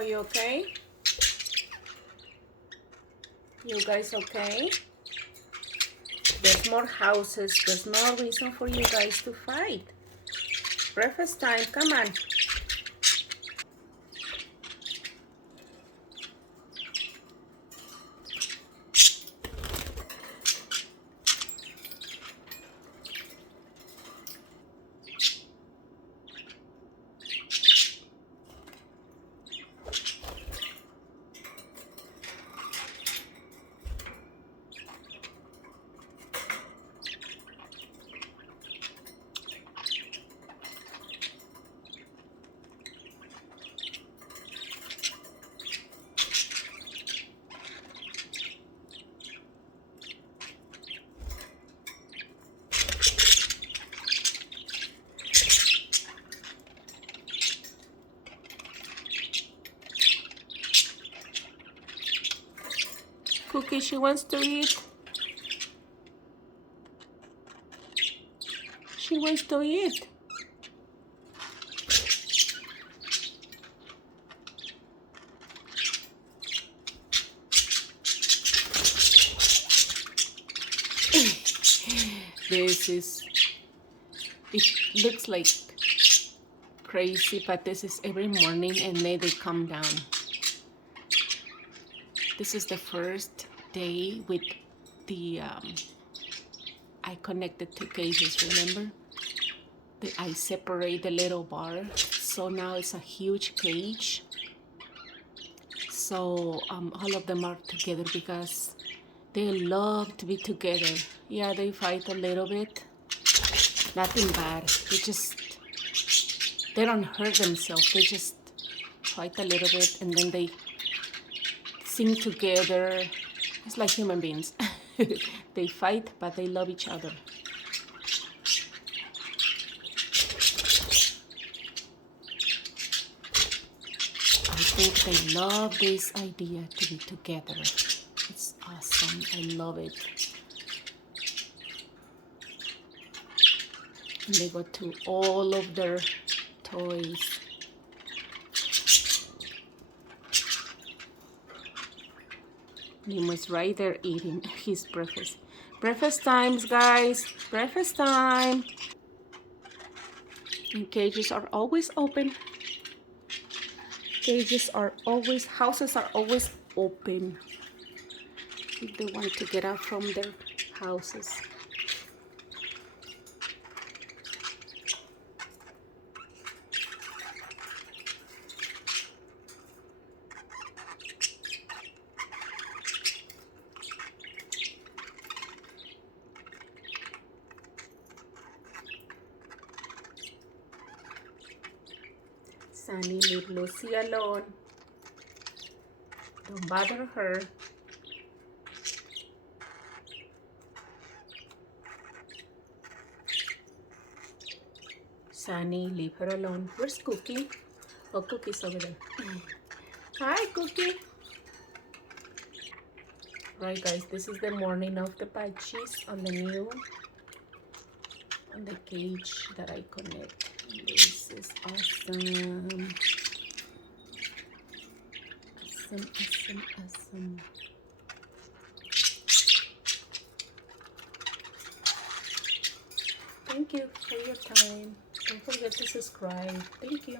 for you, okay? You guys okay? There's more houses. There's no reason for you guys to fight. Breakfast time, come on. Cookie, she wants to eat. She wants to eat. It looks like crazy, but this is every morning and then they come down. This is the first day with the, I connected two cages, remember? I separate the little bar, so now it's a huge cage. So all of them are together because they love to be together. Yeah, they fight a little bit. Nothing bad. They don't hurt themselves. They just fight a little bit and then they sing together. It's like human beings. They fight, but they love each other. I think they love this idea to be together. It's awesome. I love it. And they go to all of their toys. Nemo's right there eating his breakfast. Breakfast times, guys. Breakfast time. And cages are always open. Houses are always open. If they want to get out from their houses. Sunny, leave Lucy alone. Don't bother her. Sunny, leave her alone. Where's Cookie? Oh, Cookie's over there. Hi, Cookie. Right, guys, this is the morning of the Budgies on the cage that I connect. This is awesome. Awesome. Thank you for your time. Don't forget to subscribe. Thank you.